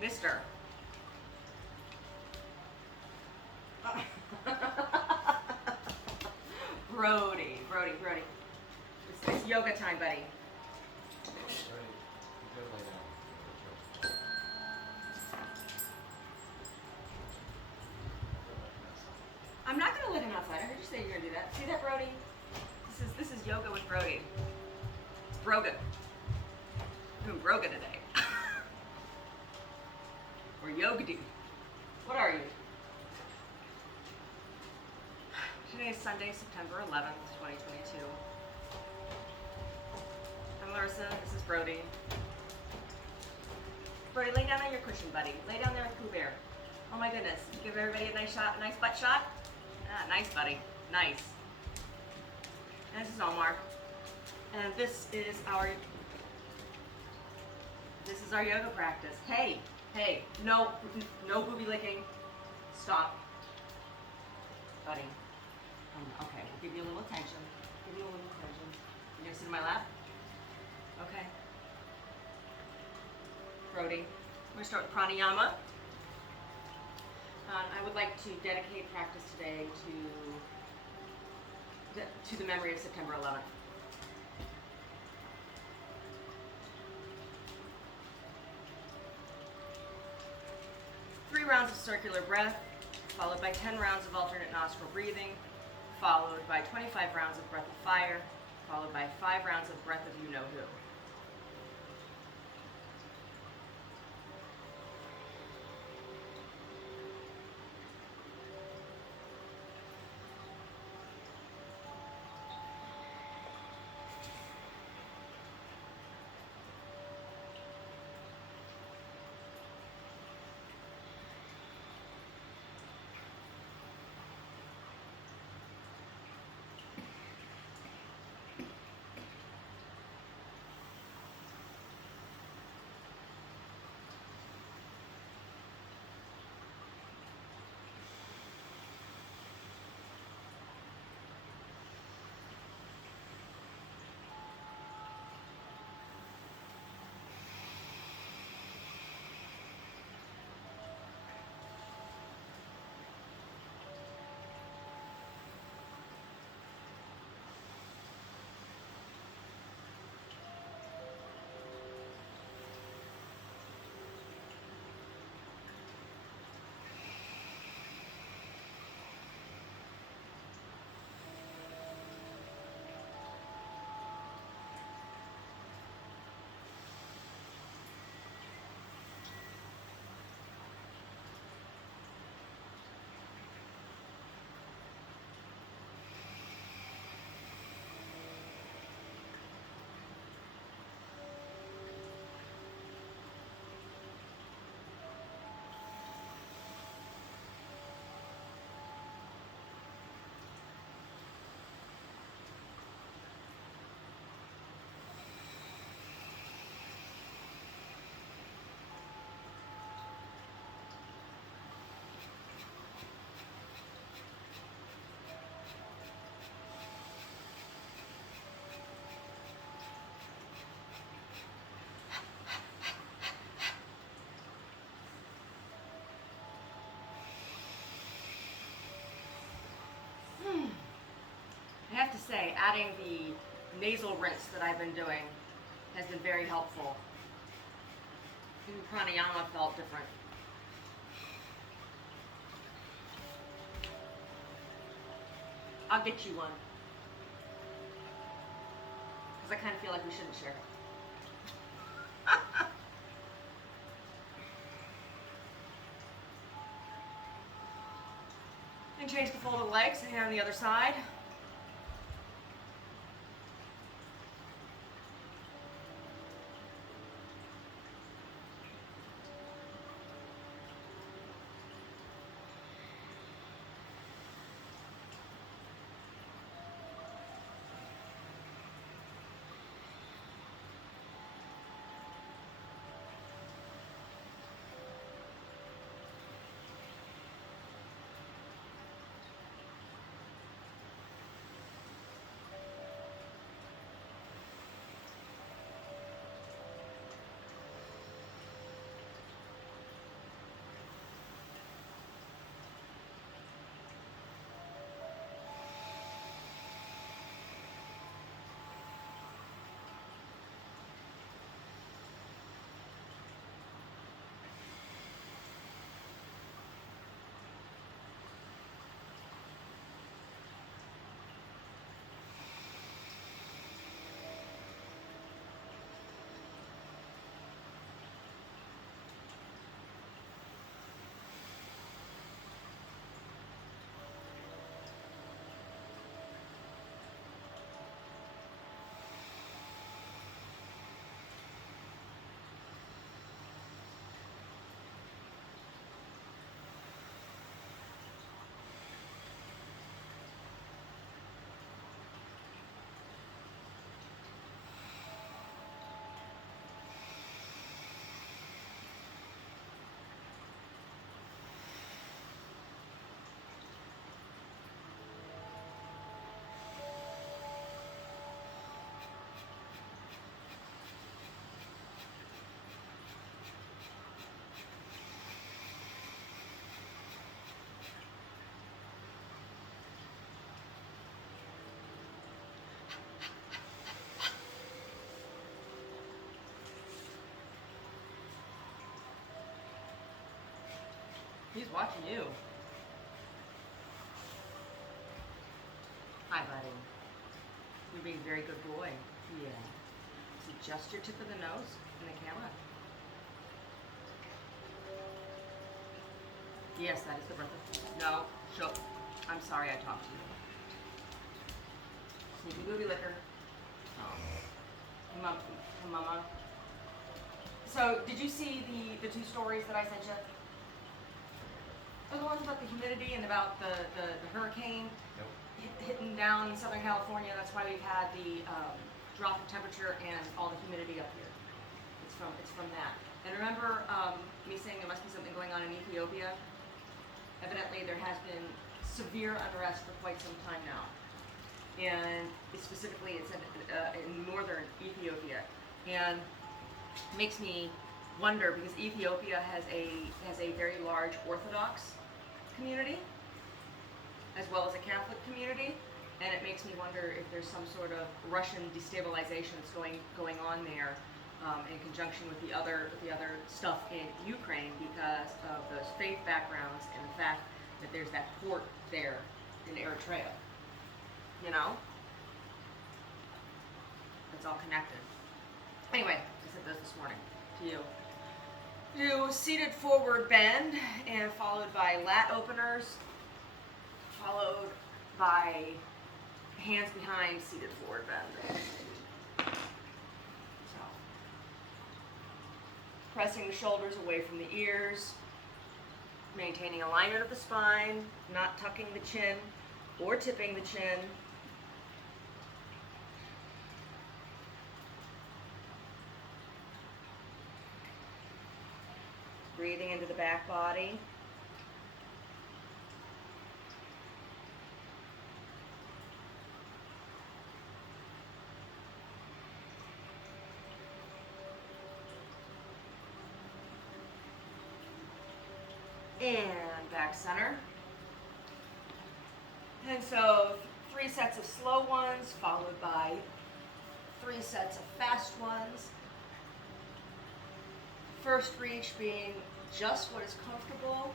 Mister. Brody. It's yoga time, buddy. I'm not gonna let him outside. I heard you say you're gonna do that. See that, Brody? This is yoga with Brody. It's Brogan. We're doing Brogan today. Or Yogadi. What are you? Today is Sunday, September 11th, 2022. I'm Larissa. This is Brody. Brody, lay down on your cushion, buddy. Lay down there with Pooh Bear. Oh my goodness. Give everybody a nice shot, a nice butt shot. Ah, nice, buddy. Nice. And this is Omar. And this is our yoga practice. Hey, no booby licking. Stop. Buddy. Okay, we'll give you a little attention. You gonna sit in my lap? Okay. Brody. We're gonna start with pranayama. I would like to dedicate practice today to the memory of September 11th. Three rounds of circular breath, followed by 10 rounds of alternate nostril breathing, followed by 25 rounds of breath of fire, followed by 5 rounds of breath of you-know-who. I have to say, adding the nasal rinse that I've been doing has been very helpful. Even pranayama felt different. I'll get you one. Because I kind of feel like we shouldn't share it. And change the fold of the legs, and on the other side. He's watching you. Hi, buddy. You're being a very good boy. Yeah. So just your tip of the nose in the camera. Yes, that is the birth of... No, show. I'm sorry I talked to you. Sneaky booby licker. Oh. Mama. So, did you see the two stories that I sent you? The ones about the humidity and about the hurricane hitting down in Southern California. That's why we've had the drop in temperature and all the humidity up here. It's from that. And remember me saying there must be something going on in Ethiopia? Evidently, there has been severe unrest for quite some time now. And specifically, it's in northern Ethiopia. And it makes me wonder, because Ethiopia has a very large Orthodox community, as well as a Catholic community, and it makes me wonder if there's some sort of Russian destabilization that's going on there in conjunction with the other stuff in Ukraine, because of those faith backgrounds and the fact that there's that port there in Eritrea. You know? It's all connected. Anyway, I said this morning to you. Do seated forward bend, and followed by lat openers, followed by hands behind seated forward bend. So, pressing the shoulders away from the ears, maintaining alignment of the spine, not tucking the chin or tipping the chin. Breathing into the back body. And back center. And so 3 sets of slow ones, followed by 3 sets of fast ones. First reach being just what is comfortable.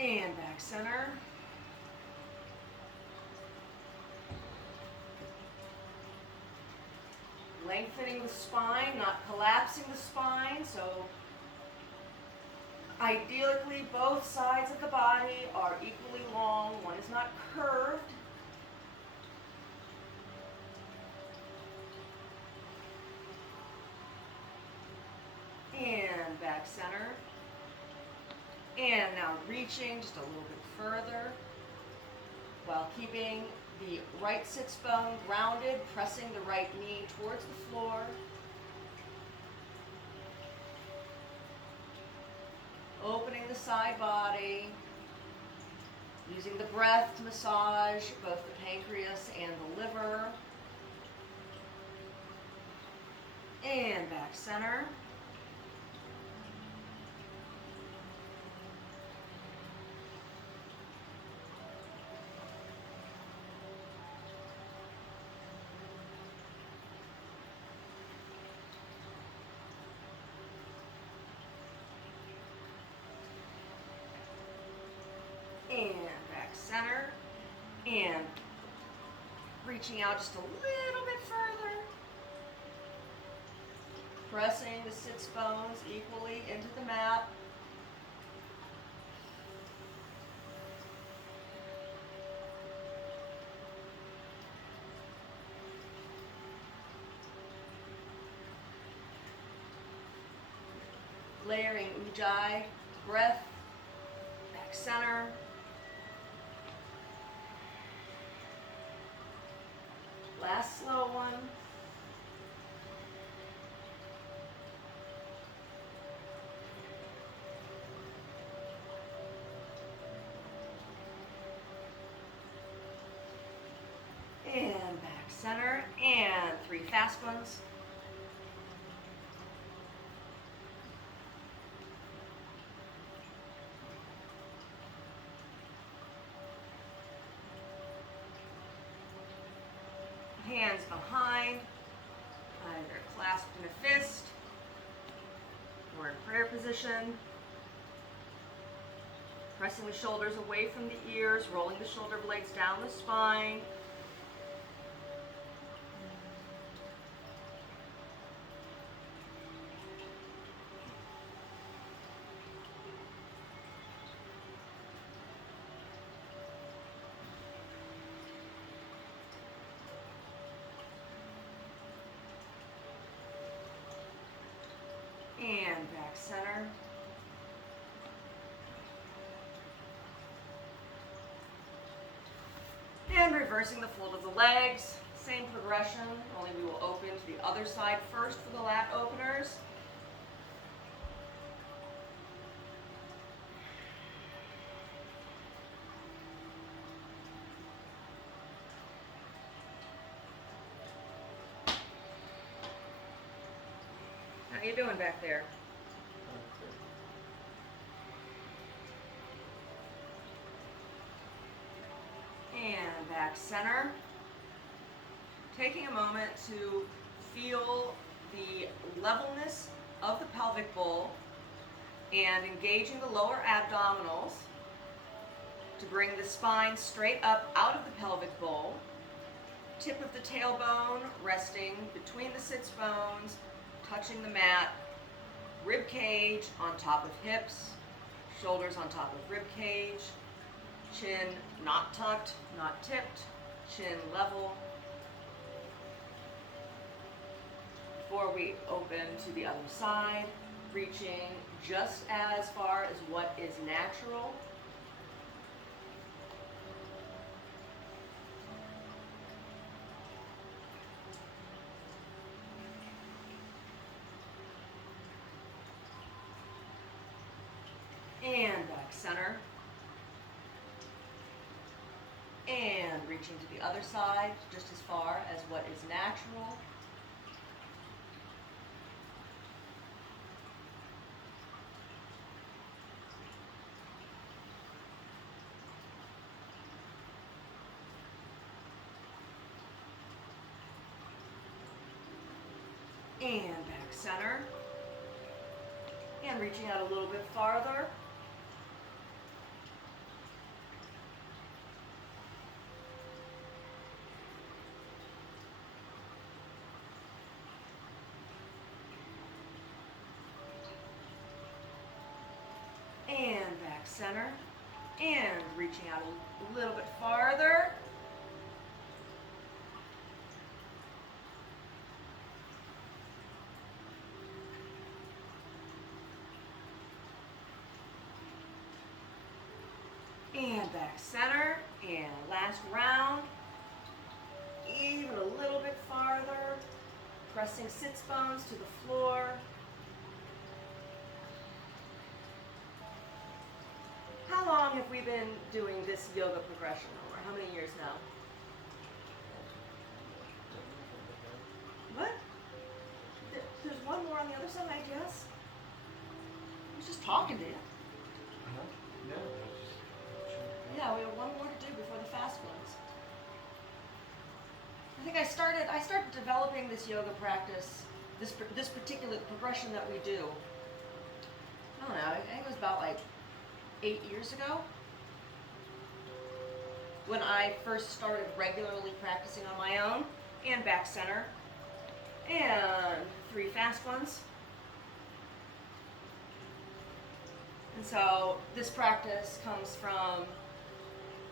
And back center. Lengthening the spine, not collapsing the spine, so ideally, both sides of the body are equally long. One is not curved. And back center. And now reaching just a little bit further while keeping the right sits bone grounded, pressing the right knee towards the floor. Opening the side body, using the breath to massage both the pancreas and the liver. And back center. And back center, and reaching out just a little bit further, pressing the sits bones equally into the mat. Layering Ujjayi, breath, back center. Last slow one. And back center, and 3 fast ones. Hands behind, either clasped in a fist or in prayer position. Pressing the shoulders away from the ears, rolling the shoulder blades down the spine. And back center. And reversing the fold of the legs. Same progression, only we will open to the other side first for the lat openers. How you doing back there? And back center. Taking a moment to feel the levelness of the pelvic bowl and engaging the lower abdominals to bring the spine straight up out of the pelvic bowl. Tip of the tailbone resting between the sits bones, touching the mat, rib cage on top of hips, shoulders on top of rib cage, chin not tucked, not tipped, chin level. Before we open to the other side, reaching just as far as what is natural. And back center. And reaching to the other side, just as far as what is natural. And back center. And reaching out a little bit farther. And back center. And reaching out a little bit farther. And back center, and last round, even a little bit farther, pressing sits bones to the floor. How long have we been doing this yoga progression, Omar? How many years now? What? There's one more on the other side, I guess? I was just talking to you. Yeah. Yeah, we have one more to do before the fast ones. I think I started developing this yoga practice, this particular progression that we do. I don't know, I think it was about like 8 years ago when I first started regularly practicing on my own, and back center, and 3 fast ones. And so this practice comes from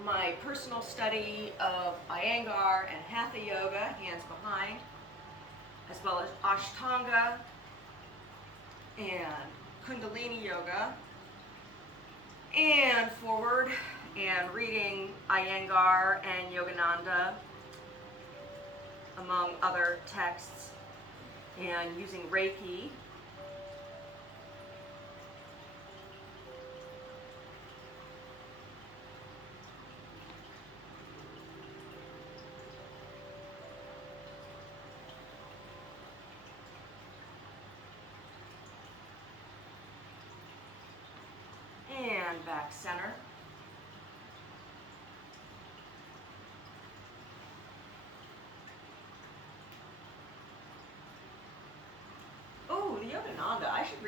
my personal study of Iyengar and Hatha Yoga, hands behind, as well as Ashtanga and Kundalini Yoga, and forward, and reading Iyengar and Yogananda, among other texts, and using Reiki. And back center.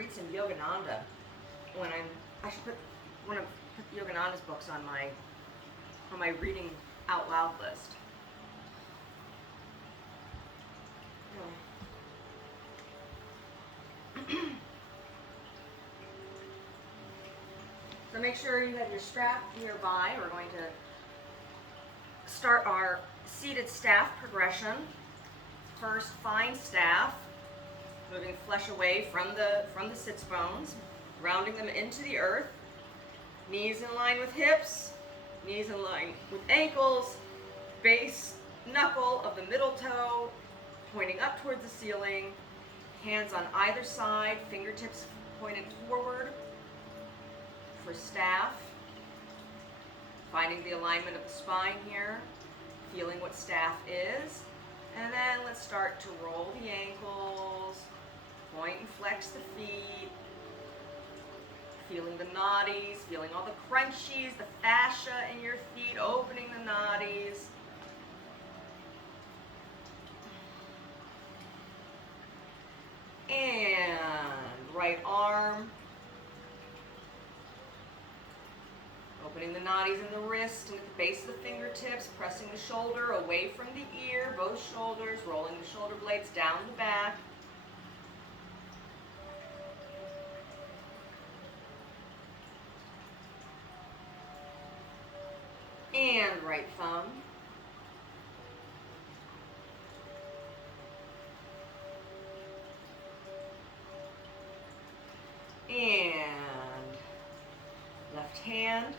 read some Yogananda I should put one of Yogananda's books on my reading out loud list. So make sure you have your strap nearby. We're going to start our seated staff progression. First, find staff, moving flesh away from the sits bones, rounding them into the earth. Knees in line with hips, knees in line with ankles, base knuckle of the middle toe pointing up towards the ceiling, hands on either side, fingertips pointed forward for staff. Finding the alignment of the spine here, feeling what staff is, and then let's start to roll the ankles, point and flex the feet, feeling the nadis, feeling all the crunchies, the fascia in your feet, opening the nadis. And right arm, opening the nadis in the wrist and at the base of the fingertips, pressing the shoulder away from the ear, both shoulders, rolling the shoulder blades down the back. And right thumb. And left hand.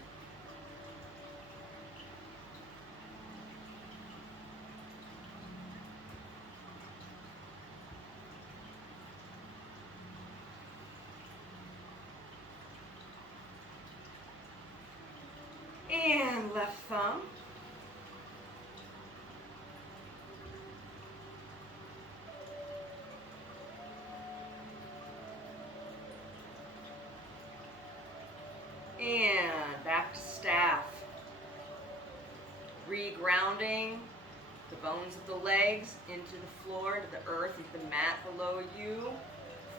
And left thumb. And back to staff. Regrounding the bones of the legs into the floor, to the earth, into the mat below you.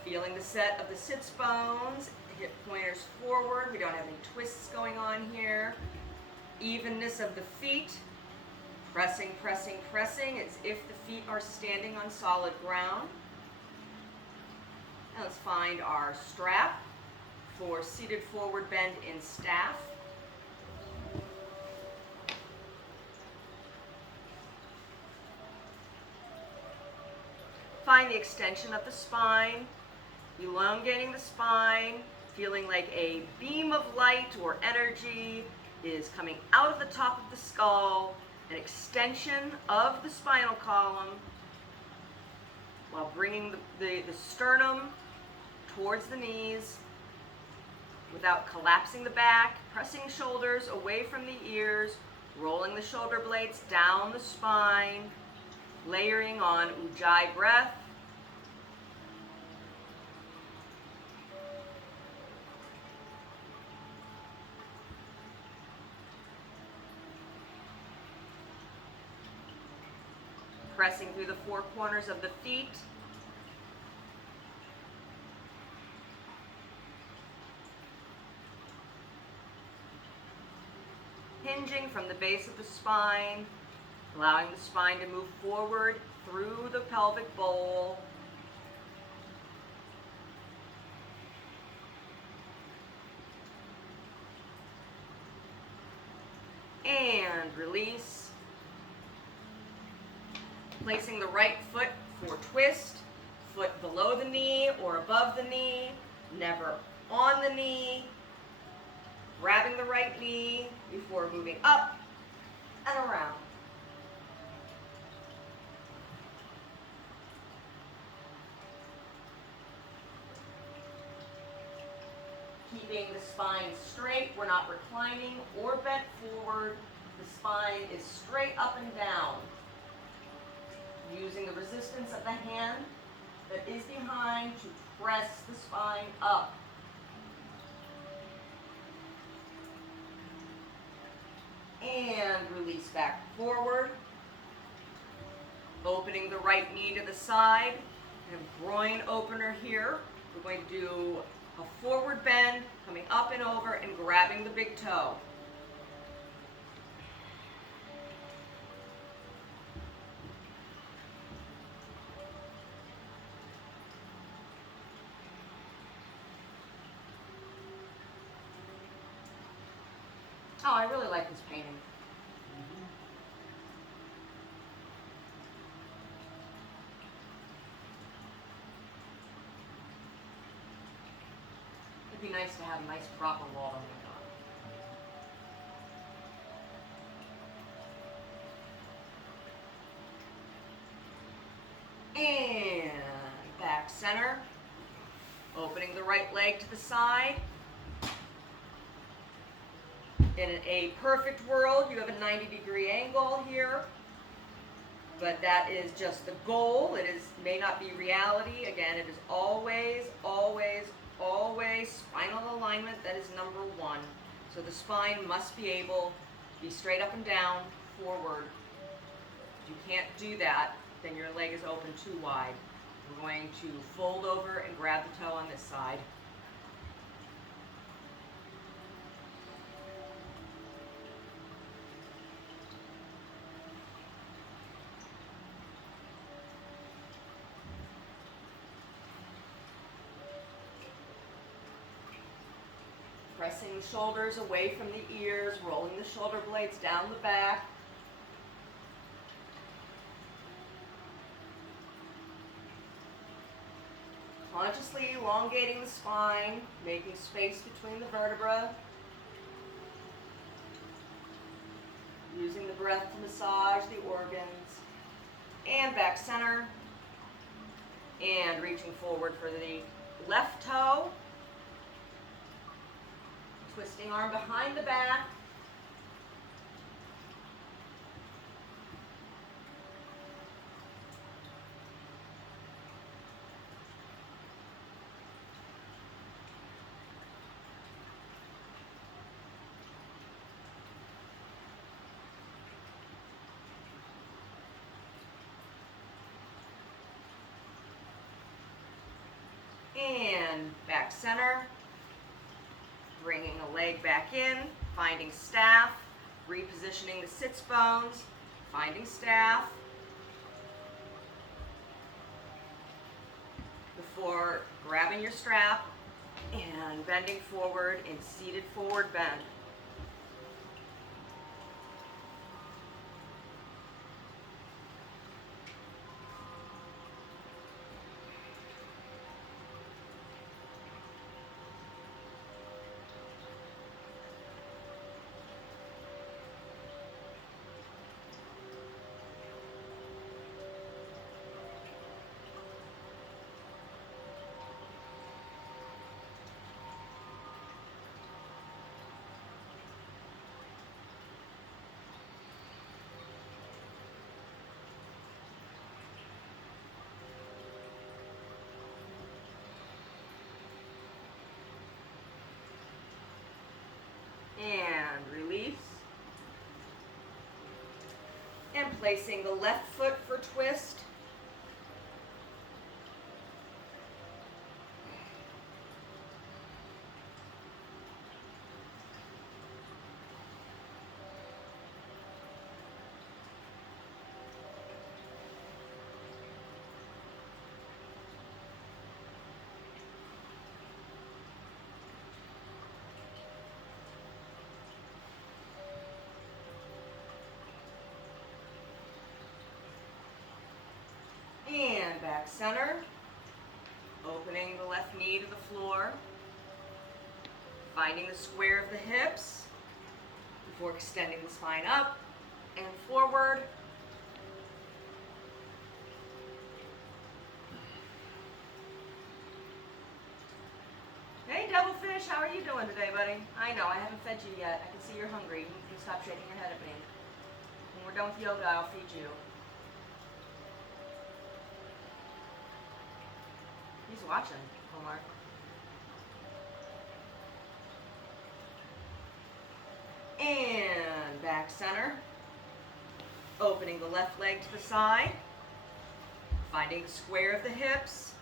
Feeling the set of the sits bones, hip pointers forward. We don't have any twists going on here. Evenness of the feet. Pressing, pressing, pressing as if the feet are standing on solid ground. Now let's find our strap for seated forward bend in staff. Find the extension of the spine, elongating the spine, feeling like a beam of light or energy is coming out of the top of the skull, an extension of the spinal column, while bringing the sternum towards the knees without collapsing the back, pressing shoulders away from the ears, rolling the shoulder blades down the spine, layering on Ujjayi breath. Pressing through the four corners of the feet. Hinging from the base of the spine, allowing the spine to move forward through the pelvic bowl. And release. Placing the right foot for twist, foot below the knee or above the knee, never on the knee. Grabbing the right knee before moving up and around. Keeping the spine straight, we're not reclining or bent forward. The spine is straight up and down. Using the resistance of the hand that is behind to press the spine up. And release back forward. Opening the right knee to the side. And groin opener here. We're going to do a forward bend, coming up and over and grabbing the big toe. Oh, I really like this painting. It'd be nice to have a nice proper wall to hang on. And back center. Opening the right leg to the side. In a perfect world, you have a 90-degree angle here, but that is just the goal. It may not be reality. Again, it is always, always, always spinal alignment. That is number one. So the spine must be able to be straight up and down, forward. If you can't do that, then your leg is open too wide. We're going to fold over and grab the toe on this side. Pressing the shoulders away from the ears, rolling the shoulder blades down the back. Consciously elongating the spine, making space between the vertebrae. Using the breath to massage the organs. And back center. And reaching forward for the left toe. Twisting arm behind the back. And back center. Bringing a leg back in, finding staff, repositioning the sits bones, finding staff. Before grabbing your strap and bending forward in seated forward bend. And release. And placing the left foot for twist. And back center, opening the left knee to the floor, finding the square of the hips before extending the spine up and forward. Hey Devilfish, how are you doing today, buddy? I know, I haven't fed you yet. I can see you're hungry. You can stop shaking your head at me. When we're done with yoga, I'll feed you. He's watching, Omar. And back center. Opening the left leg to the side. Finding the square of the hips.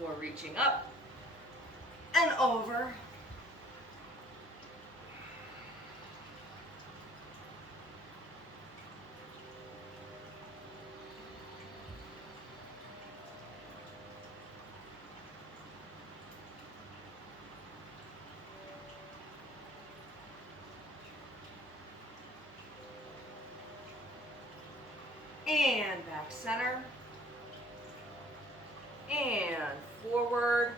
before reaching up and over. And back center. And forward.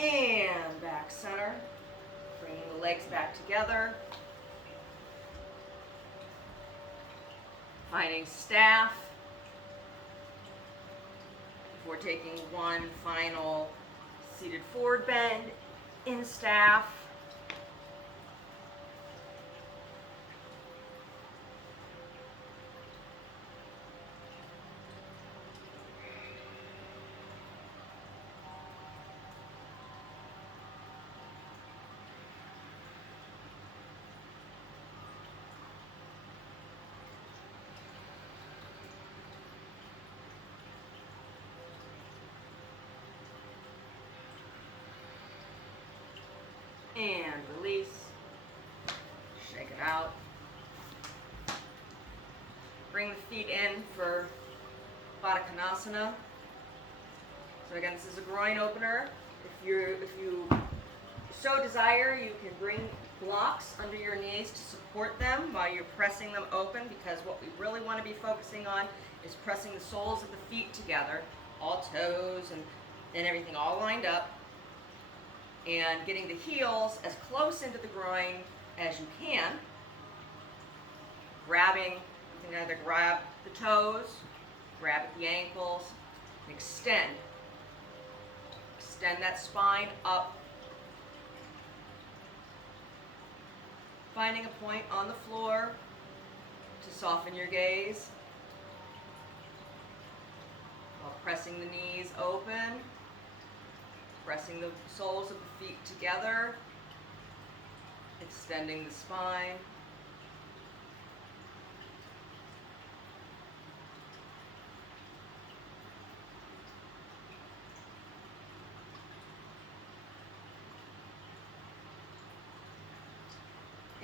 And back center, bringing the legs back together. Finding staff before taking one final seated forward bend in staff. And release. Shake it out. Bring the feet in for Tadasana. So again, this is a groin opener. If you so desire, you can bring blocks under your knees to support them while you're pressing them open, because what we really want to be focusing on is pressing the soles of the feet together, all toes and everything all lined up, and getting the heels as close into the groin as you can. Grabbing, you can either grab the toes, grab at the ankles, and extend. Extend that spine up. Finding a point on the floor to soften your gaze while pressing the knees open. Pressing the soles of the feet together, extending the spine.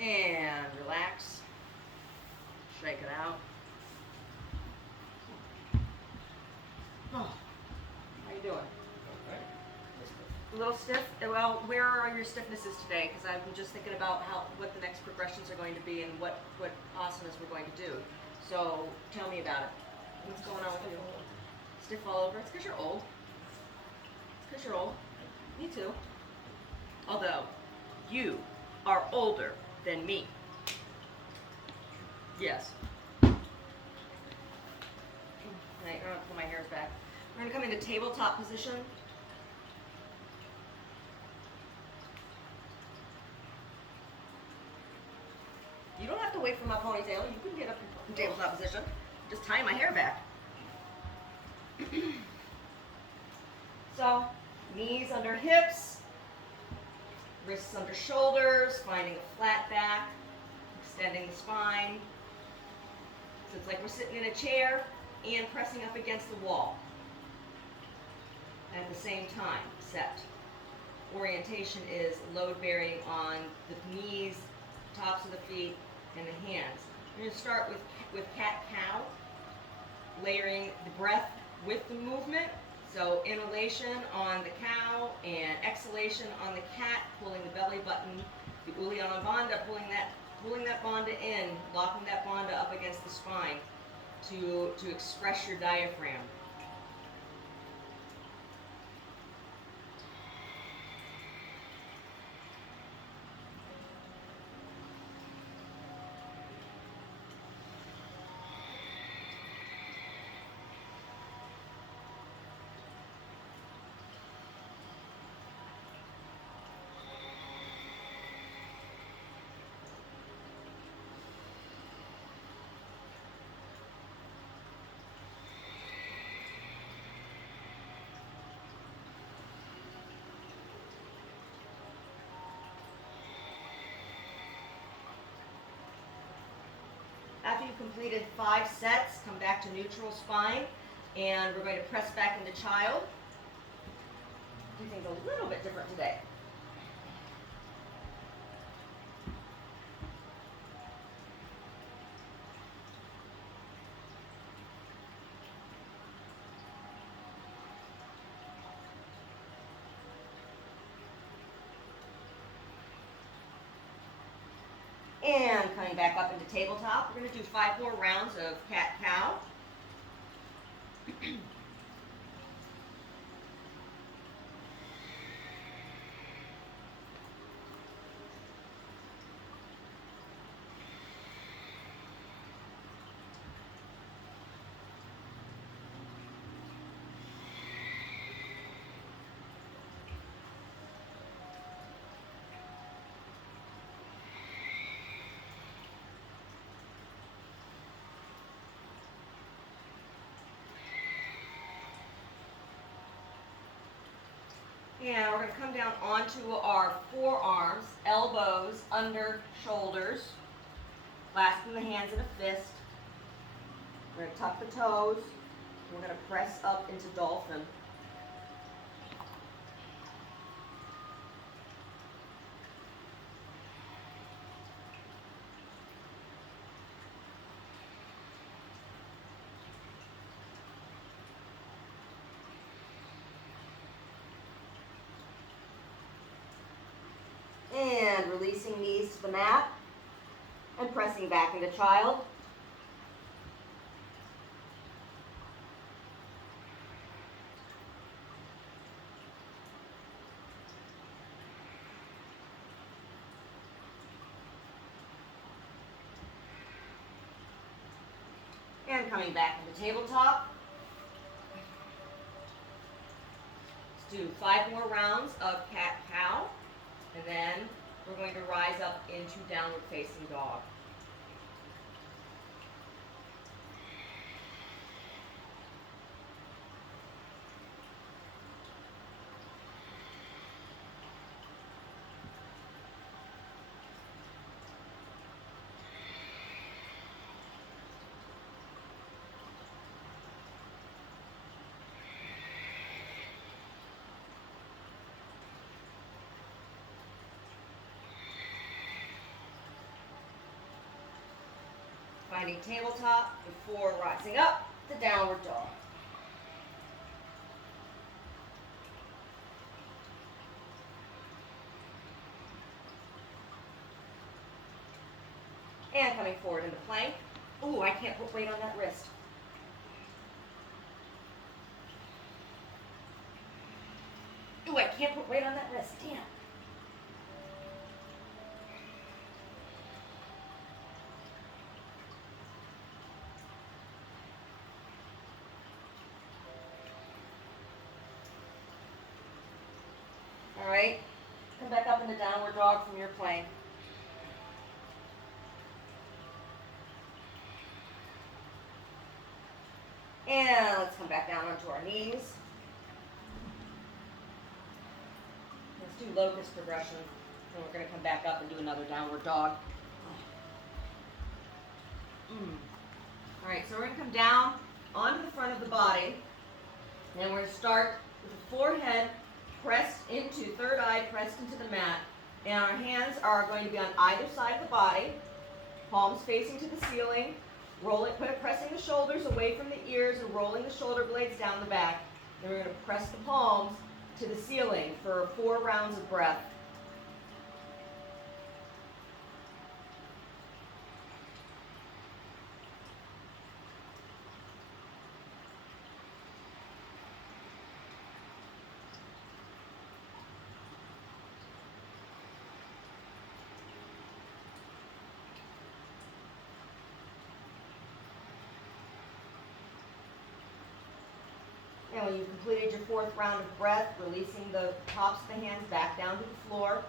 And relax. Shake it out. Oh, how you doing? A little stiff? Well, where are your stiffnesses today? Because I'm just thinking about what the next progressions are going to be and what asanas we're going to do. So tell me about it. What's going on with you? Stiff all over? It's because you're old. It's because you're old. Me too. Although, you are older than me. Yes. Right, I'm going to pull my hairs back. We're going to come into tabletop position. You don't have to wait for my ponytail. You can get up in tabletop position. Just tie my hair back. So, knees under hips, wrists under shoulders, finding a flat back, extending the spine. So it's like we're sitting in a chair and pressing up against the wall. At the same time, set. Orientation is load bearing on the knees, tops of the feet, and the hands. We're going to start with cat-cow, layering the breath with the movement. So inhalation on the cow and exhalation on the cat, pulling the belly button, the Uddiyana Bandha, pulling that bandha in, locking that bandha up against the spine to express your diaphragm. after you've completed 5 sets, come back to neutral spine, and we're going to press back into child. Do things a little bit different today. And coming back up into tabletop, we're going to do 5 more rounds of cat-cow. And we're going to come down onto our forearms, elbows under shoulders, clasping the hands in a fist. We're going to tuck the toes. We're going to press up into dolphin. And releasing knees to the mat and pressing back into child. And coming back into tabletop. Let's do 5 more rounds of cat-cow. And then we're going to rise up into downward facing dog. Finding tabletop before rising up to downward dog. And coming forward into plank. Ooh, I can't put weight on that wrist. Ooh, I can't put weight on that wrist. Damn. All right, come back up into downward dog from your plank. And let's come back down onto our knees. Let's do locust progression. And we're going to come back up and do another downward dog. All right, so we're going to come down onto the front of the body. And we're going to start with the forehead pressed into, third eye pressed into the mat. And our hands are going to be on either side of the body, palms facing to the ceiling, pressing the shoulders away from the ears and rolling the shoulder blades down the back. Then we're going to press the palms to the ceiling for 4 rounds of breath. And when you've completed your 4th round of breath, releasing the tops of the hands back down to the floor.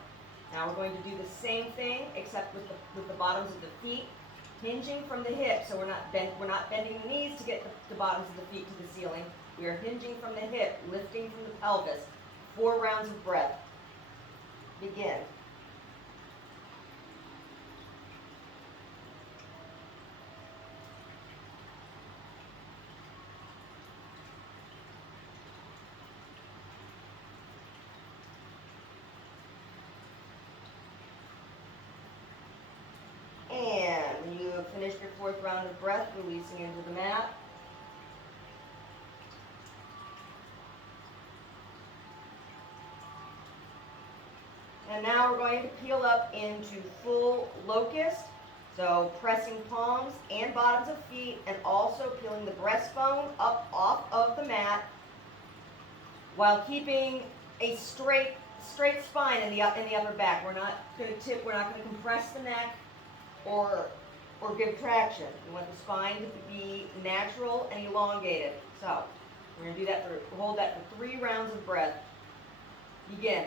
Now we're going to do the same thing, except with the bottoms of the feet, hinging from the hips. So we're not bending the knees to get the bottoms of the feet to the ceiling. We are hinging from the hip, lifting from the pelvis. 4 rounds of breath. Begin. finish your fourth round of breath, releasing into the mat. And now we're going to peel up into full locust. So pressing palms and bottoms of feet and also peeling the breastbone up off of the mat while keeping a straight spine in the upper back. We're not going to tip, we're not going to compress the neck or give traction. We want the spine to be natural and elongated. So we're going to do that hold that for 3 rounds of breath. Begin.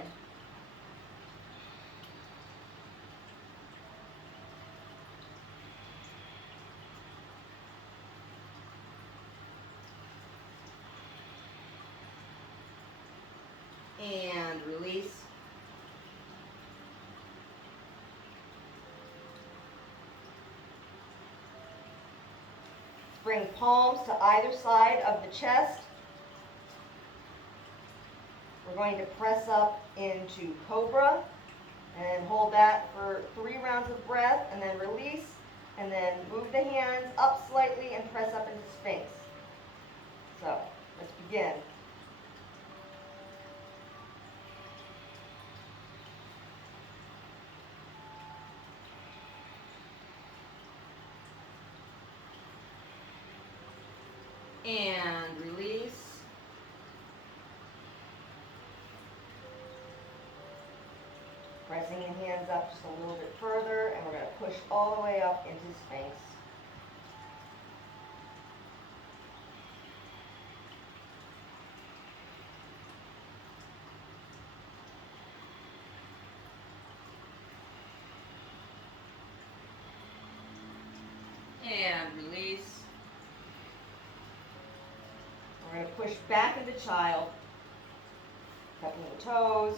And release. Bring palms to either side of the chest. We're going to press up into Cobra and hold that for 3 rounds of breath and then release and then move the hands up slightly and press up into Sphinx. So let's begin. And release. Pressing the hands up just a little bit further, and we're going to push all the way up into Sphinx. And release. We're going to push back into child, tucking the toes.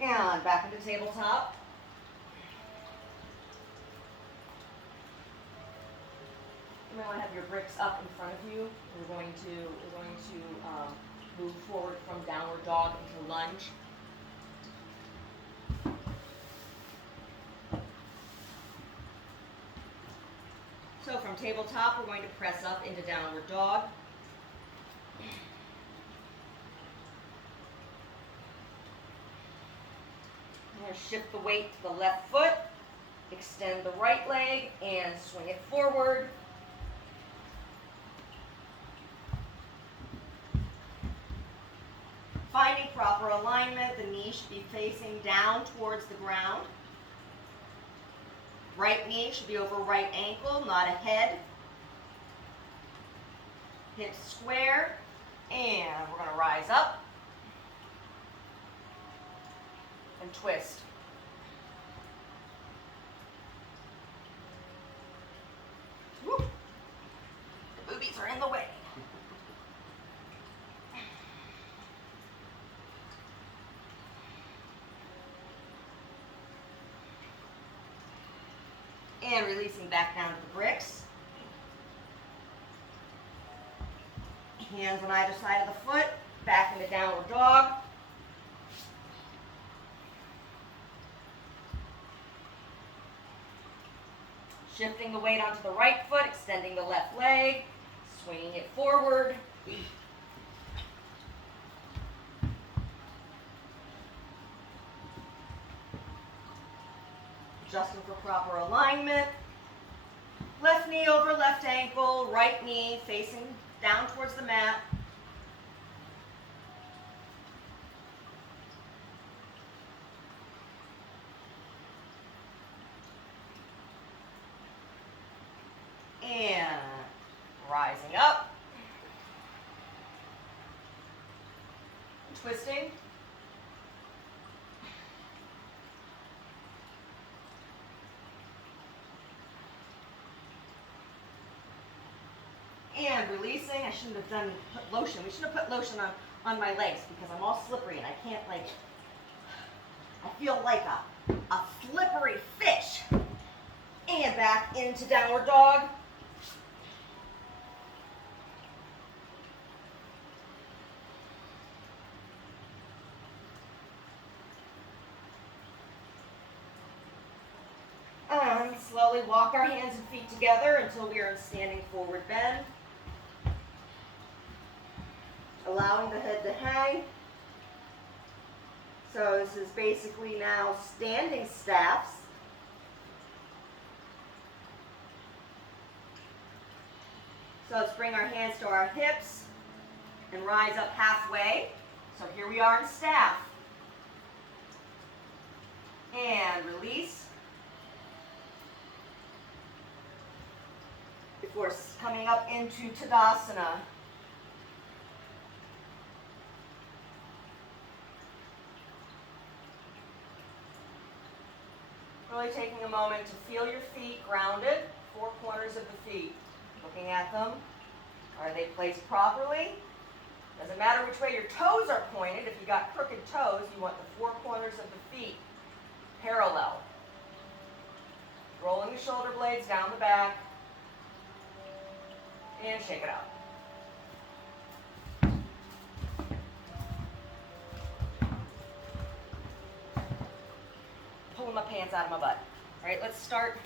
And back into tabletop. You might want to have your bricks up in front of you. We're going to move forward from downward dog into lunge. So from tabletop, we're going to press up into downward dog. I'm going to shift the weight to the left foot, extend the right leg, and swing it forward. Finding proper alignment, the knee should be facing down towards the ground. Right knee should be over right ankle, not ahead. Hips square, and we're going to rise up and twist. Woo. The boobies are in the way. And releasing back down to the bricks. Hands on either side of the foot, back into downward dog. Shifting the weight onto the right foot, extending the left leg, swinging it forward. Adjusting for proper alignment. Left knee over left ankle, right knee facing down towards the mat. And rising up. Twisting. And releasing. I shouldn't have put lotion. We should have put lotion on my legs because I'm all slippery and I can't I feel like a slippery fish. And back into downward dog. And slowly walk our hands and feet together until we are in standing forward bend. Allowing the head to hang. So this is basically now standing staffs. So let's bring our hands to our hips and rise up halfway. So here we are in staff. And release. Before coming up into Tadasana. Really taking a moment to feel your feet grounded, four corners of the feet. Looking at them. Are they placed properly? Doesn't matter which way your toes are pointed. If you got crooked toes, you want the four corners of the feet parallel. Rolling the shoulder blades down the back. And shake it out. Pulling my pants out of my butt. All right, let's start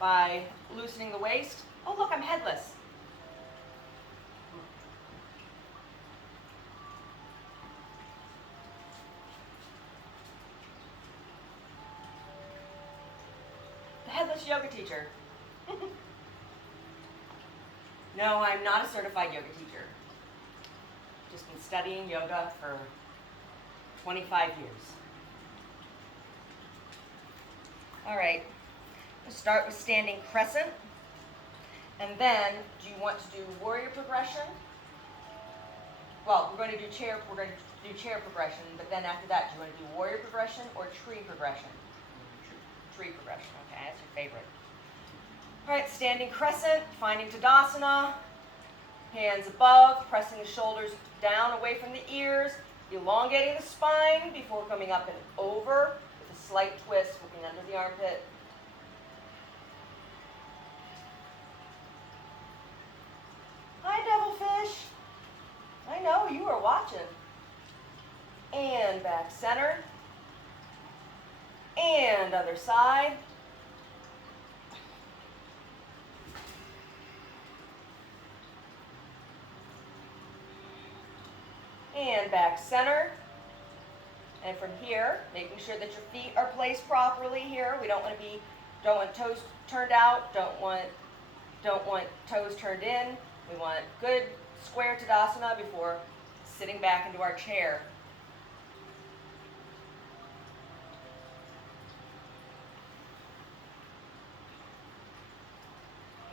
by loosening the waist. Oh, look, I'm headless. The headless yoga teacher. No, I'm not a certified yoga teacher. Just been studying yoga for 25 years. All right, let's start with standing crescent. And then, do you want to do warrior progression? Well, we're going to do chair progression, but then after that, do you want to do warrior progression or tree progression? Tree progression, okay, that's your favorite. All right, standing crescent, finding Tadasana, hands above, pressing the shoulders down away from the ears, elongating the spine before coming up and over with a slight twist, looking under the armpit. Hi, devilfish. I know, you are watching. And back center. And other side. And back center. And from here, making sure that your feet are placed properly here. We don't want toes turned out, don't want toes turned in. We want good square Tadasana before sitting back into our chair.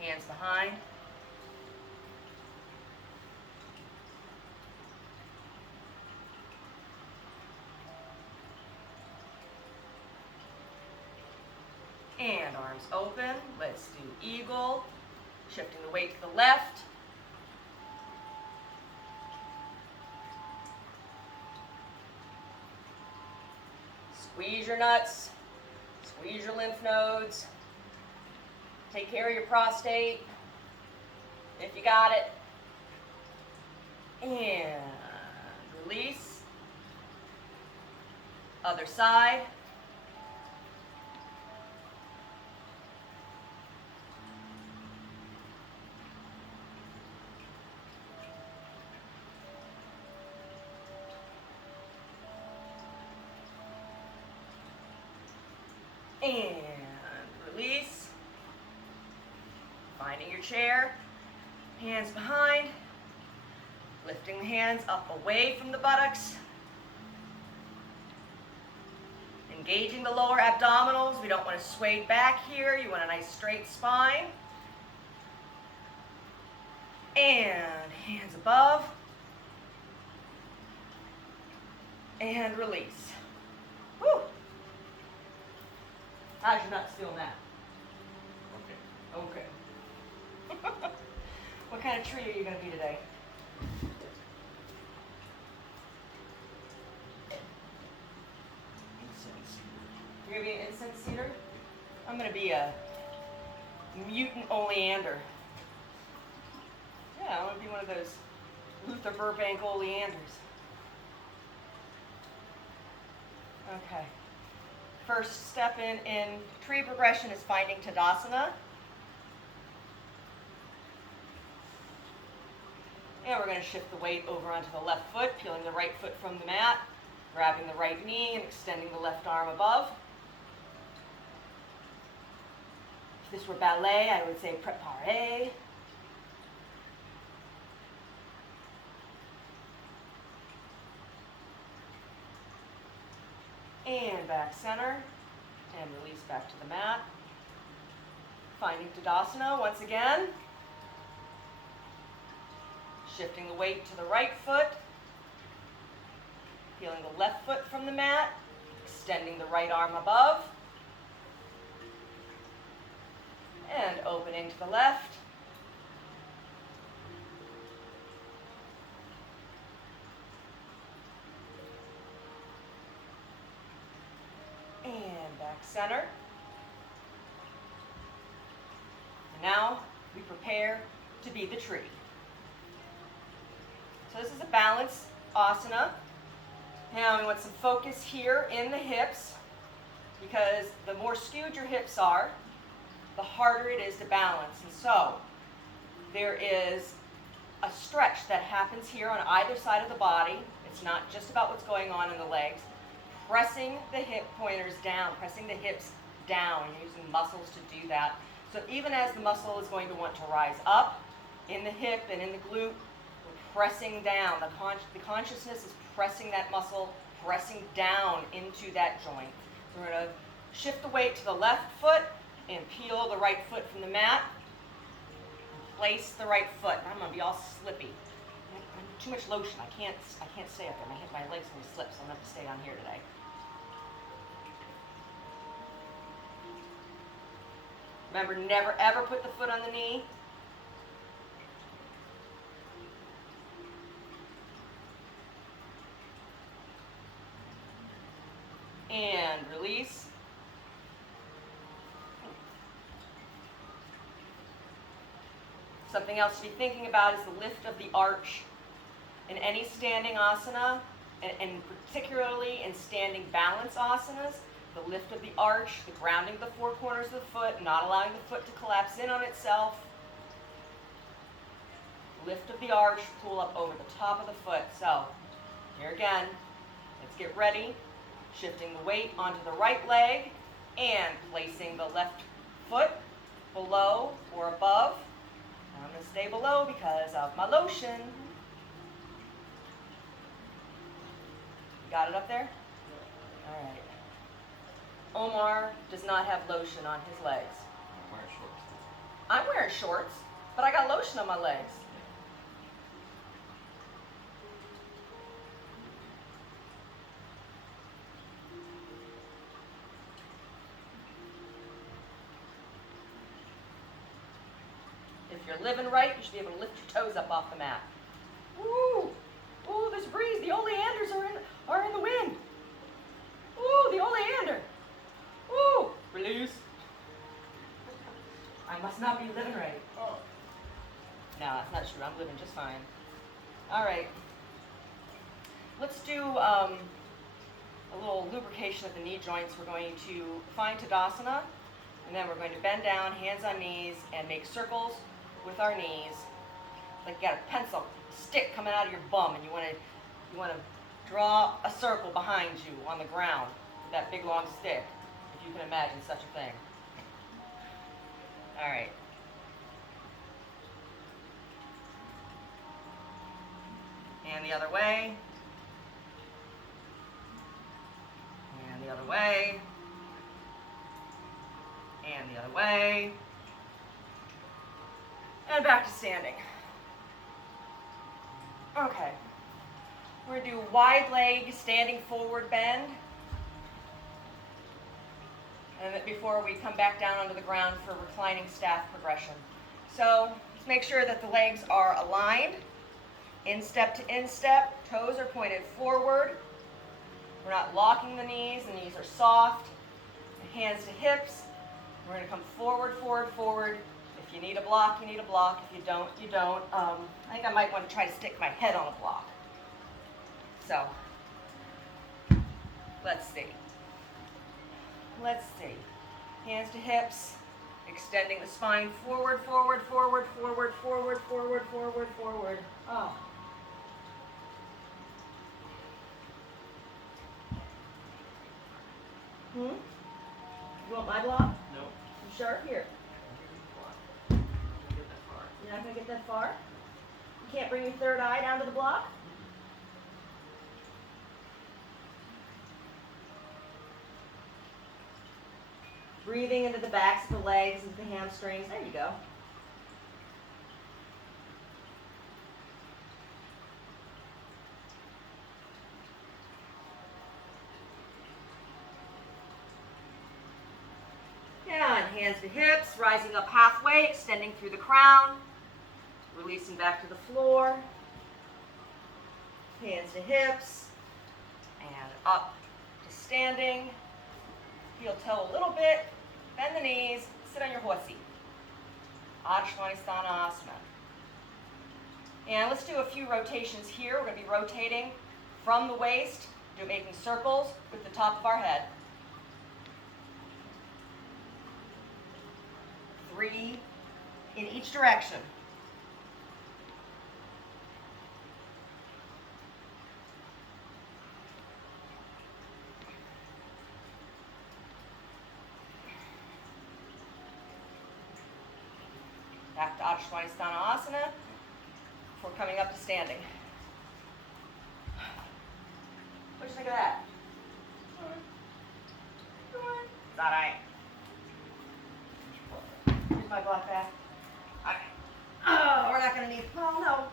Hands behind. And arms open. Let's do eagle. Shifting the weight to the left. Squeeze your nuts. Squeeze your lymph nodes. Take care of your prostate, if you got it. And release. Other side. And release. Finding your chair. Hands behind. Lifting the hands up away from the buttocks. Engaging the lower abdominals. We don't want to sway back here. You want a nice straight spine. And hands above. And release. Woo! How's your nuts feeling that? Okay. What kind of tree are you going to be today? You're going to be an incense cedar? I'm going to be a mutant oleander. Yeah, I want to be one of those Luther Burbank oleanders. Okay. First step in tree progression is finding Tadasana. And we're going to shift the weight over onto the left foot, peeling the right foot from the mat, grabbing the right knee and extending the left arm above. If this were ballet, I would say préparé. And back center, and release back to the mat. Finding Tadasana once again. Shifting the weight to the right foot, peeling the left foot from the mat, extending the right arm above, and opening to the left. And back center. And now we prepare to be the tree. So this is a balance asana. Now we want some focus here in the hips, because the more skewed your hips are, the harder it is to balance. And so there is a stretch that happens here on either side of the body. It's not just about what's going on in the legs. Pressing the hip pointers down, pressing the hips down, you're using muscles to do that. So even as the muscle is going to want to rise up in the hip and in the glute, pressing down. The consciousness is pressing that muscle, pressing down into that joint. So we're going to shift the weight to the left foot and peel the right foot from the mat. Place the right foot. I'm going to be all slippy. Too much lotion. I can't stay up there. My legs are going to slip, so I'm going to have to stay on here today. Remember, never ever put the foot on the knee. And release. Something else to be thinking about is the lift of the arch in any standing asana, and particularly in standing balance asanas. The lift of the arch, the grounding of the four corners of the foot, not allowing the foot to collapse in on itself. Lift of the arch, pull up over the top of the foot. So, here again, let's get ready. Shifting the weight onto the right leg and placing the left foot below or above. And I'm going to stay below because of my lotion. Got it up there? All right. Omar does not have lotion on his legs. I'm wearing shorts. I'm wearing shorts, but I got lotion on my legs. If you're living right, you should be able to lift your toes up off the mat. Woo! Ooh, there's a breeze. The oleanders are in the wind. Ooh, the oleander. Ooh, release. I must not be living right. Oh. No, that's not true. I'm living just fine. All right. Let's do a little lubrication of the knee joints. We're going to find Tadasana, and then we're going to bend down, hands on knees, and make circles with our knees. Like you got a pencil stick coming out of your bum, and you want to draw a circle behind you on the ground with that big long stick, if you can imagine such a thing. All right. And the other way. And the other way. And the other way. And back to standing. Okay. We're going to do wide leg standing forward bend. And then before we come back down onto the ground for reclining staff progression. So just make sure that the legs are aligned. Instep to instep. Toes are pointed forward. We're not locking the knees. The knees are soft. Hands to hips. We're going to come forward, forward, forward. If you need a block, you need a block. If you don't, you don't. I think I might want to try to stick my head on a block. So, let's see. Let's see. Hands to hips, extending the spine forward, forward, forward, forward, forward, forward, forward, forward. Oh. You want my block? No. You sure? Here. Can't get that far. You're not going to get that far? You can't bring your third eye down to the block? Breathing into the backs of the legs, into the hamstrings. There you go. And hands to hips, rising up halfway, extending through the crown, releasing back to the floor. Hands to hips, and up to standing. Heel toe a little bit, bend the knees, sit on your horsey. Tadasana. And let's do a few rotations here. We're going to be rotating from the waist, making circles with the top of our head. 3 in each direction. Back to Tadasana before coming up to standing. What do you think of that? Good. It's all right. Here's my block back. Okay. Oh, we're not going to need, well, no.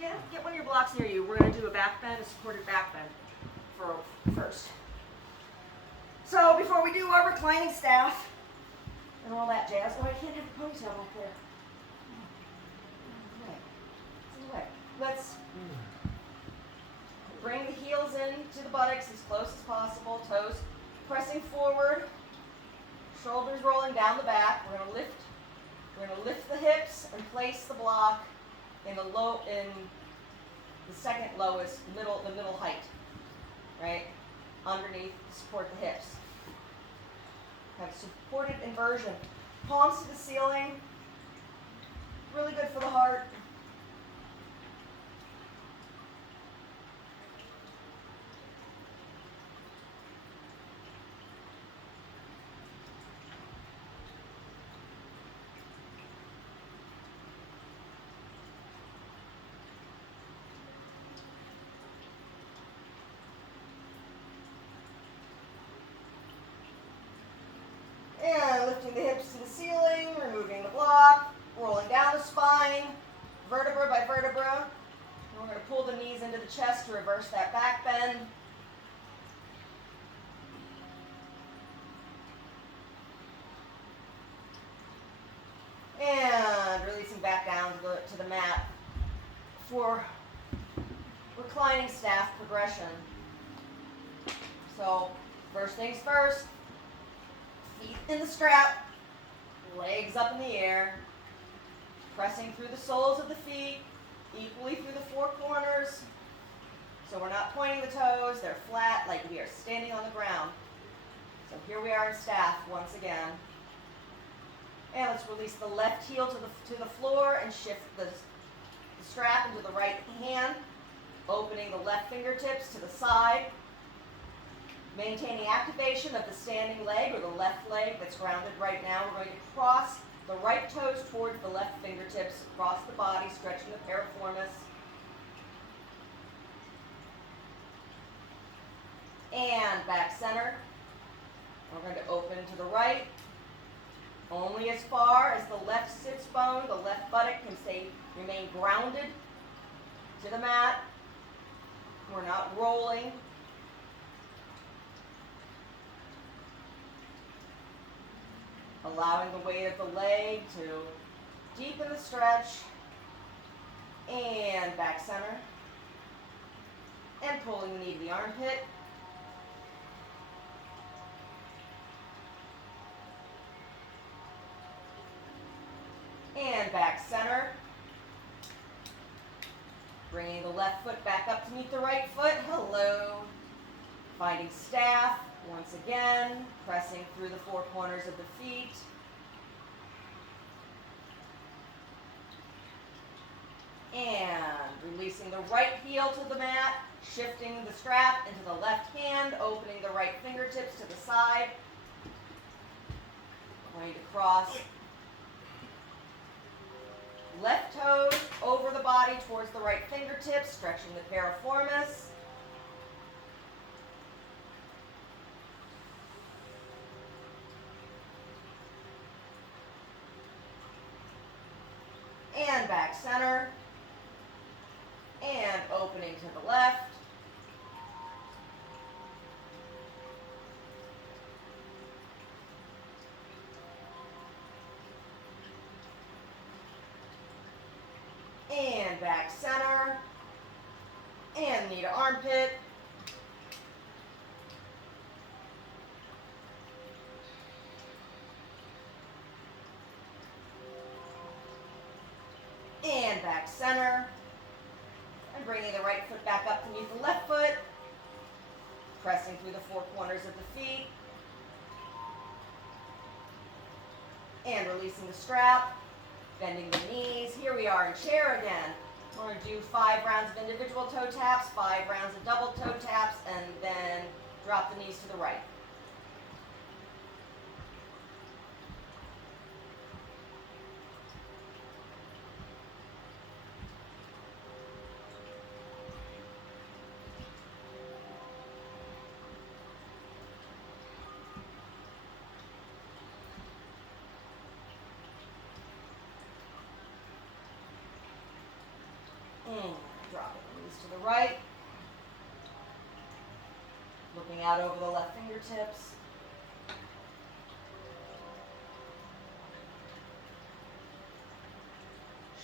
Get one of your blocks near you. We're going to do a back bend, a supported back bend for first. So before we do our reclining staff and all that jazz, oh, I can't have a ponytail back there. It's in the way. Let's bring the heels in to the buttocks as close as possible, toes pressing forward. Shoulders rolling down the back. We're going to lift the hips and place the block in the second lowest, the middle height, right? Underneath to support the hips. Have supported inversion. Palms to the ceiling. Really good for the heart. And lifting the hips to the ceiling, removing the block, rolling down the spine, vertebra by vertebra. And we're going to pull the knees into the chest to reverse that back bend. And releasing back down to the mat for reclining staff progression. So, first things first. Feet in the strap, legs up in the air, pressing through the soles of the feet, equally through the four corners. So we're not pointing the toes, they're flat like we are standing on the ground. So here we are in staff once again. And let's release the left heel to the floor and shift the strap into the right hand, opening the left fingertips to the side. Maintaining activation of the standing leg or the left leg that's grounded right now. We're going to cross the right toes towards the left fingertips, across the body, stretching the piriformis. And back center. We're going to open to the right. Only as far as the left sits bone, the left buttock can remain grounded to the mat. We're not rolling. Allowing the weight of the leg to deepen the stretch. And back center. And pulling the knee to the armpit. Bringing the left foot back up to meet the right foot. Hello. Finding staff. Once again, pressing through the four corners of the feet. And releasing the right heel to the mat, shifting the strap into the left hand, opening the right fingertips to the side. Going to cross left toes over the body towards the right fingertips, stretching the piriformis. And back center. And opening to the left. And back center. And knee to armpit. And back center. And bringing the right foot back up to meet the left foot. Pressing through the four corners of the feet. And releasing the strap. Bending the knees. Here we are in chair again. We're going to do 5 rounds of individual toe taps, 5 rounds of double toe taps, and then drop the knees to the right. Dropping the knees to the right. Looking out over the left fingertips.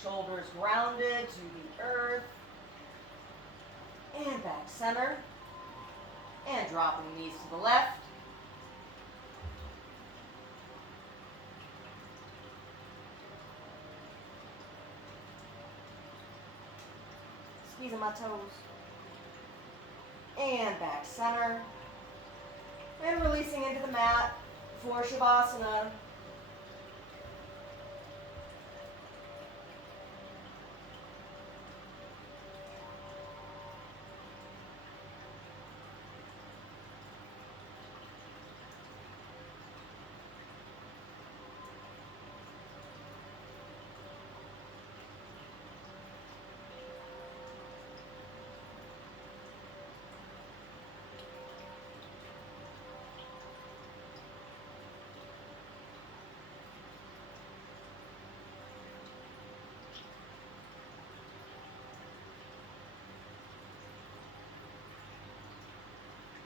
Shoulders grounded to the earth. And back center. And dropping the knees to the left. Squeezing my toes. And back center. And releasing into the mat for Shavasana.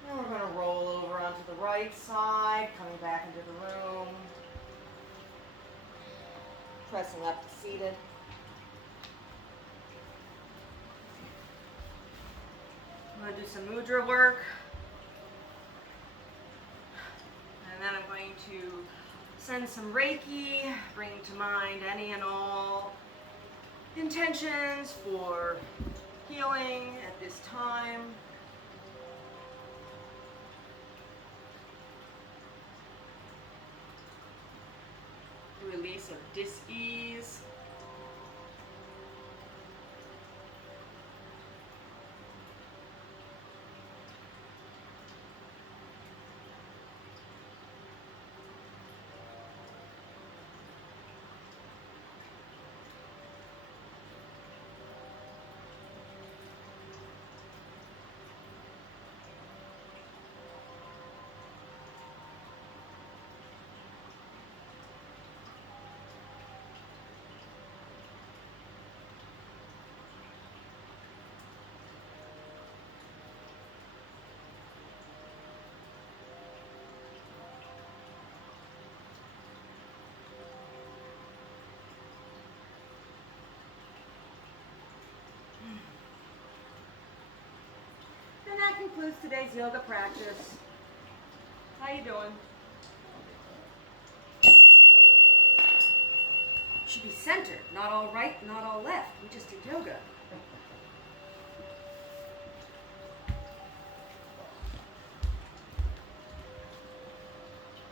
And we're going to roll over onto the right side, coming back into the room. Pressing up to seated. I'm going to do some mudra work. And then I'm going to send some Reiki, bring to mind any and all intentions for healing at this time. Release of dis-ease. And that concludes today's yoga practice. How you doing? Should be centered, not all right, not all left. We just did yoga.